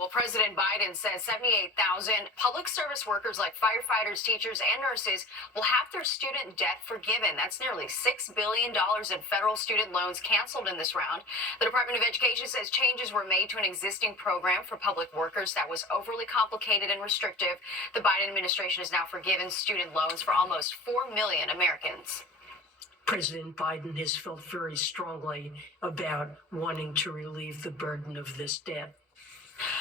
Well, President Biden says 78,000 public service workers like firefighters, teachers, and nurses will have their student debt forgiven. That's nearly $6 billion in federal student loans canceled in this round. The Department of Education says changes were made to an existing program for public workers that was overly complicated and restrictive. The Biden administration has now forgiven student loans for almost 4 million Americans. President Biden has felt very strongly about wanting to relieve the burden of this debt.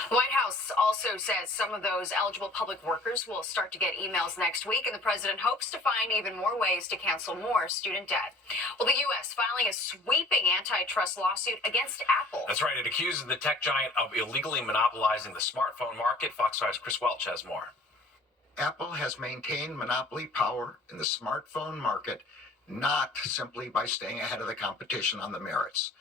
The White House also says some of those eligible public workers will start to get emails next week, and the president hopes to find even more ways to cancel more student debt. Well, the U.S. filing a sweeping antitrust lawsuit against Apple. That's right. It accuses the tech giant of illegally monopolizing the smartphone market. Fox 5's Chris Welch has more. Apple has maintained monopoly power in the smartphone market, not simply by staying ahead of the competition on the merits,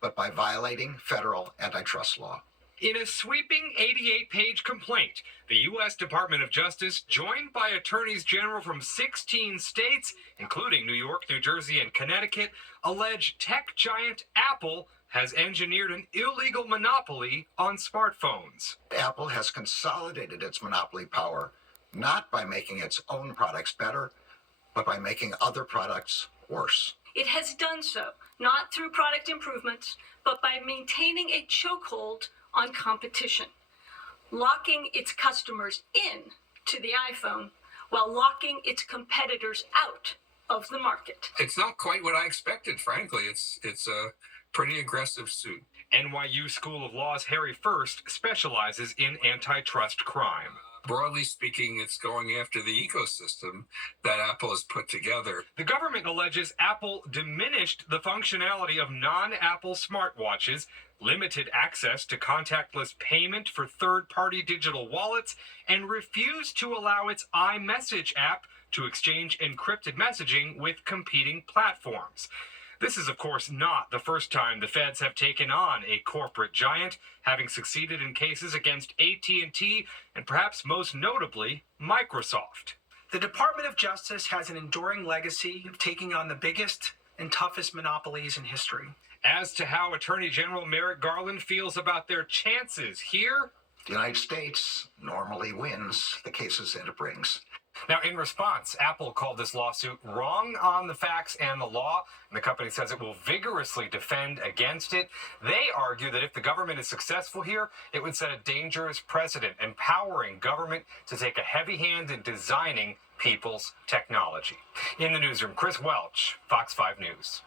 but by violating federal antitrust law. In a sweeping 88-page complaint, the U.S. Department of Justice, joined by attorneys general from 16 states, including New York, New Jersey, and Connecticut, allege tech giant Apple has engineered an illegal monopoly on smartphones. Apple has consolidated its monopoly power, not by making its own products better, but by making other products worse. It has done so, not through product improvements, but by maintaining a chokehold on competition, locking its customers in to the iPhone while locking its competitors out of the market. It's not quite what I expected, frankly. It's a pretty aggressive suit. NYU School of Law's Harry First specializes in antitrust crime. Broadly speaking, it's going after the ecosystem that Apple has put together. The government alleges Apple diminished the functionality of non-Apple smartwatches, limited access to contactless payment for third-party digital wallets, and refused to allow its iMessage app to exchange encrypted messaging with competing platforms. This is, of course, not the first time the feds have taken on a corporate giant, having succeeded in cases against AT&T and perhaps most notably, Microsoft. The Department of Justice has an enduring legacy of taking on the biggest and toughest monopolies in history. As to how Attorney General Merrick Garland feels about their chances here, The United States normally wins the cases that it brings. Now, in response, Apple called this lawsuit wrong on the facts and the law, and the company says it will vigorously defend against it. They argue that if the government is successful here, it would set a dangerous precedent, empowering government to take a heavy hand in designing people's technology. In the newsroom, Chris Welch, Fox 5 News.